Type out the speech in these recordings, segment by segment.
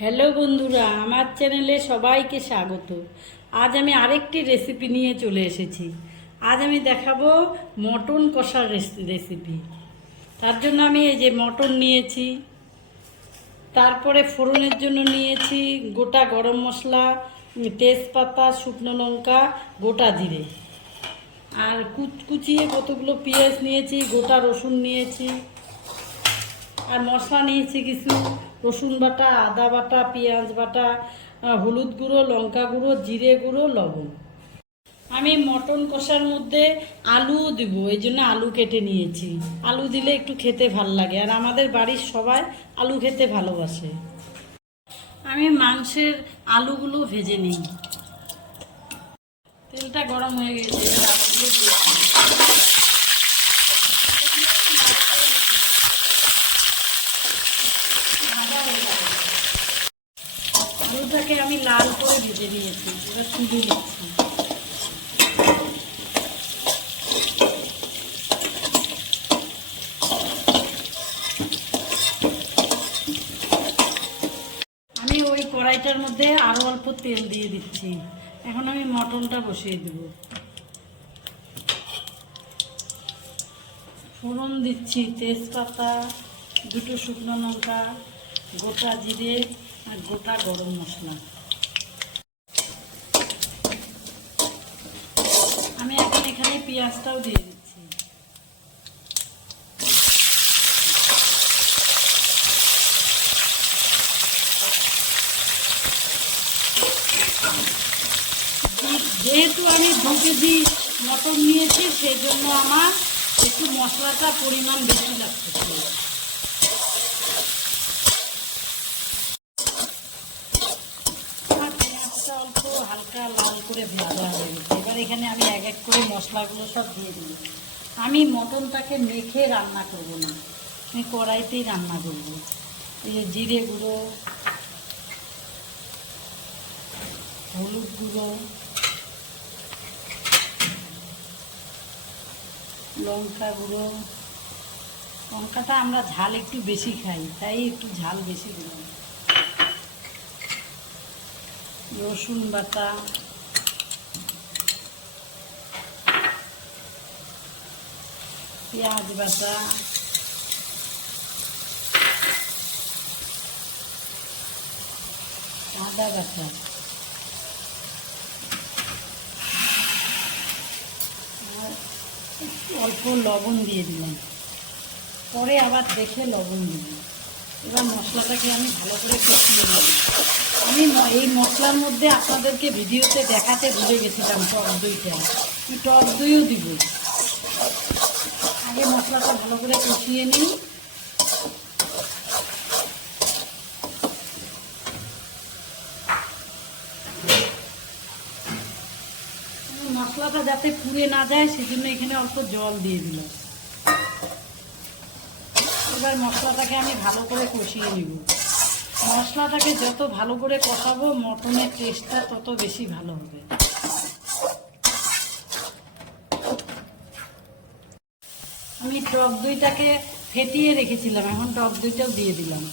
Hello বন্ধুরা, আমার চ্যানেলে সবাইকে স্বাগত। আজ আমি আরেকটি রেসিপি নিয়ে চলে এসেছি। আজ আমি দেখাবো মটন কষার রেসিপি। তার জন্য আমি এই যে মটন নিয়েছি, তারপরে ফোড়নের জন্য নিয়েছি গোটা গরম মশলা, তেজপাতা, শুকনো লঙ্কা, গোটা জিরে, আর কুচিয়ে কতগুলো পেঁয়াজ নিয়েছি, গোটা রসুন নিয়েছি, আর মশলা নিয়েছি কিছু রসুন বাটা, আদা বাটা, পেঁয়াজ বাটা, হলুদ গুঁড়ো, লঙ্কা গুঁড়ো, জিরে গুঁড়ো, লবণ। আমি মটন কষার মধ্যে আলুও দিব, এই জন্য আলু কেটে নিয়েছি। আলু দিলে একটু খেতে ভাল লাগে, আর আমাদের বাড়ির সবাই আলু খেতে ভালোবাসে। আমি মাংসের আলুগুলো ভেজে নিই। তেলটা গরম হয়ে গেছে, এবার আলুগুলো আলুটাকে আমি লাল করে ভেজে নিয়েছি, এবার তুলে নিচ্ছি। আমি ওই কড়াইটার মধ্যে আরও অল্প তেল দিয়ে দিচ্ছি। এখন আমি মটনটা বসিয়ে দেব। ফোড়ন দিচ্ছি তেজপাতা, দুটো শুকনো লঙ্কা, গোটা জিরে আর গোটা গরম মশলা। আমি এখন এখানে পেঁয়াজটাও দিয়ে দিচ্ছি। যেহেতু আমি 2 কেজি মটন নিয়েছি, সেই জন্য আমার একটু মশলাটা পরিমাণ বেশি লাগতেছে। পেঁয়াজটা অল্প হালকা লাল করে ভাজা হয়ে গেছে। এবার এখানে আমি এক এক করে মশলাগুলো সব দিয়ে দিই। আমি মটনটাকে মেখে রান্না করব না, আমি কড়াইতেই রান্না করব। এই যে জিরে গুঁড়ো, হলুদ গুঁড়ো, লঙ্কা গুঁড়ো। লঙ্কাটা আমরা ঝাল একটু বেশি খাই, তাই একটু ঝাল বেশি দিলাম। রসুন বাটা, পেঁয়াজ বাটা, আদা বাটা, আর একটু অল্প লবণ দিয়ে দিলাম। পরে আবার দেখে লবণ দিলাম। এবার মশলাটাকে আমি ভালো করে কষিয়ে নেব। আমি এই মশলার মধ্যে আপনাদেরকে ভিডিওতে দেখাতে ভুলে গেছিলাম টক দইটা। আমি টক দইও দিব। আগে মশলাটা ভালো করে কষিয়ে নিই। মশলাটা যাতে পুড়ে না যায়, সেজন্য এখানে অল্প জল দিয়ে দিলাম। এবার মশলাটাকে আমি ভালো করে কষিয়ে নিব। মশলাটাকে যত ভালো করে কষাবো, মটনের টেস্টটা তত বেশি ভালো হবে। আমি টক দইটাকে ফেটিয়ে রেখেছিলাম, এখন টক দইটাও দিয়ে দিলাম।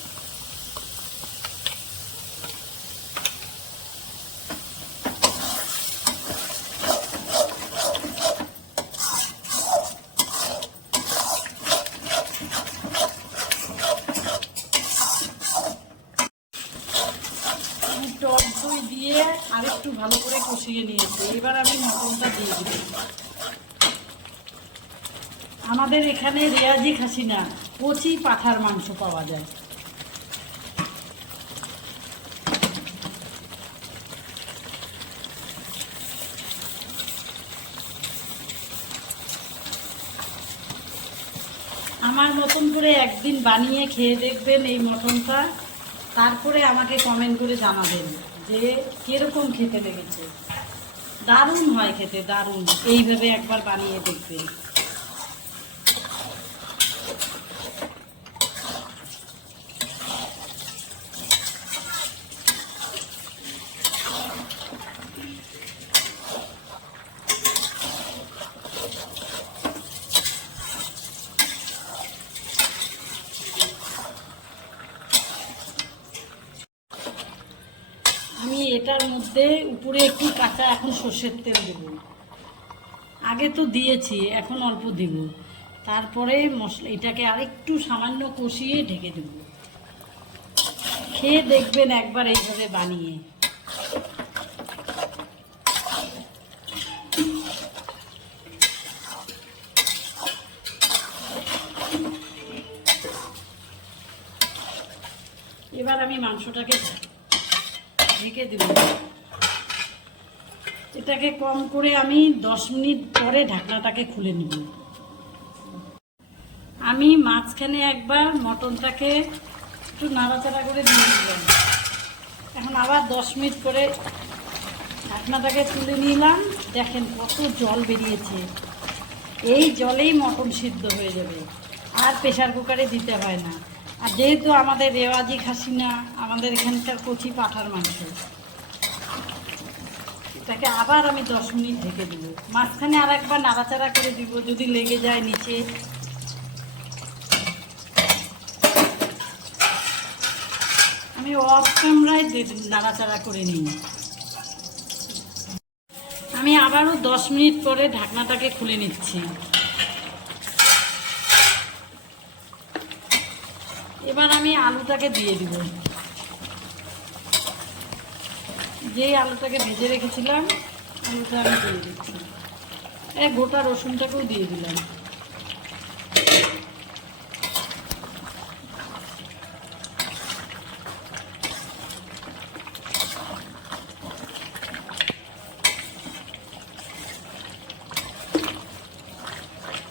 টক দই দিয়ে আরেকটু ভালো করে কষিয়ে নিয়েছি। এবার আমি মটনটা দিয়ে দিই। আমাদের এখানে রেয়াজি খাসি না, কচি পাঁঠার মাংস পাওয়া যায়। আমার মতন করে একদিন বানিয়ে খেয়ে দেখবেন এই মটনটা, তারপরে আমাকে কমেন্ট করে জানাবেন যে কিরকম খেতে লেগেছে। দারুণ হয় খেতে, দারুণ। এইভাবে একবার বানিয়ে দেখবেন। এটার মধ্যে উপরে একটু কাঁচা এখন সর্ষের তেল দেবো। আগে তো দিয়েছি, এখন অল্প দিব। তারপরে মশলা এটাকে আরেকটু সামান্য কষিয়ে ঢেকে দেব। খেয়ে দেখবেন একবার এইভাবে বানিয়ে। এবার আমি মাংসটাকে ঢেকে দেব। এটাকে কম করে আমি 10 মিনিট পরে ঢাকনাটাকে খুলে নেব। আমি মাঝখানে একবার মটনটাকে একটু নাড়াচাড়া করে দিয়ে দিলাম। এখন আবার 10 মিনিট করে ঢাকনাটাকে তুলে নিলাম। দেখেন কত জল বেরিয়েছে। এই জলেই মটন সিদ্ধ হয়ে যাবে, আর প্রেশার কুকারে দিতে হয় না। আর যেহেতু আমাদের রেওয়াজি খাসি না, আমাদের এখানকার কচি পাঁঠার মাংস, এটাকে আবার আমি 10 মিনিট ঢেকে দেবো। মাঝখানে আর একবার নাড়াচাড়া করে দিব যদি লেগে যায় নিচে। আমি অফ ক্যামেরায় নাড়াচাড়া করে নিই। আমি আবারও 10 মিনিট পরে ঢাকনাটাকে খুলে নিচ্ছি। এবার আমি আলুটাকে দিয়ে দিব। যে আলুটাকে ভেজে রেখেছিলাম আলুটা আমি দিয়ে দিচ্ছি। গোটা রসুনটাকেও দিয়ে দিলাম।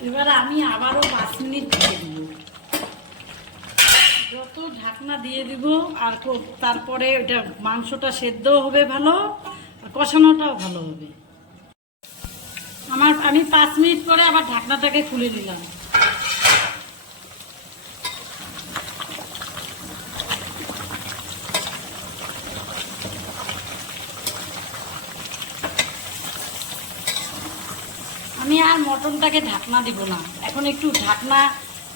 এবার আমি আবারও 5 মিনিট ঢেকে দিব। যত ঢাকনা দিয়ে দিব আর তারপরে ওটা মাংসটা সেদ্ধও হবে ভালো, আর কষানোটাও ভালো হবে। আমি 5 মিনিট পরে আবার ঢাকনাটাকে খুলে নিলাম। আমি আর মটনটাকে ঢাকনা দিব না, এখন একটু ঢাকনা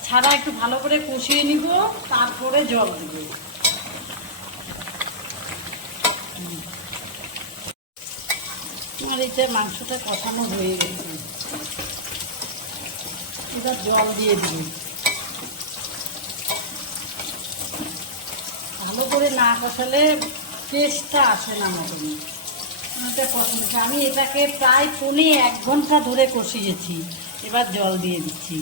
ছাড়া একটু ভালো করে কষিয়ে নিব, তারপরে জল দিব। আর এটা মাংসটা কষানো হয়ে গেছে, এবার জল দিয়ে দিব। ভালো করে না কষালে টেস্টটা আসে না মটনে। আমি এটাকে প্রায় 1 ঘন্টা ধরে কষিয়েছি। এবার জল দিয়ে দিচ্ছি।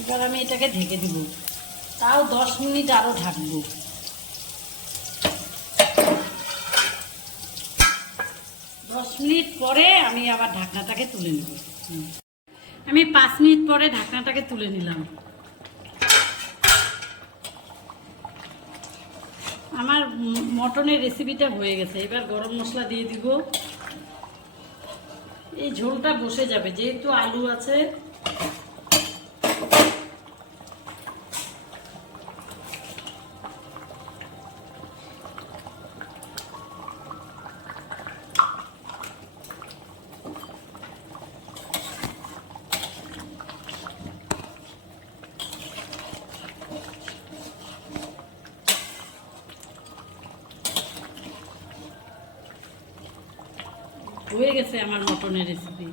এবার আমি এটাকে ঢেকে দিব, তাও 10 মিনিট আরও ঢাকবো। মিনিট পরে আমি আবার ঢাকনাটাকে তুলে নেব। আমি 5 মিনিট পরে ঢাকনাটাকে তুলে নিলাম। আমার মটনের রেসিপিটা হয়ে গেছে। এবার গরম মশলা দিয়ে দিব। এই ঝোলটা বসে যাবে যেহেতু আলু আছে। হয়ে গেছে আমার মটনের রেসিপি।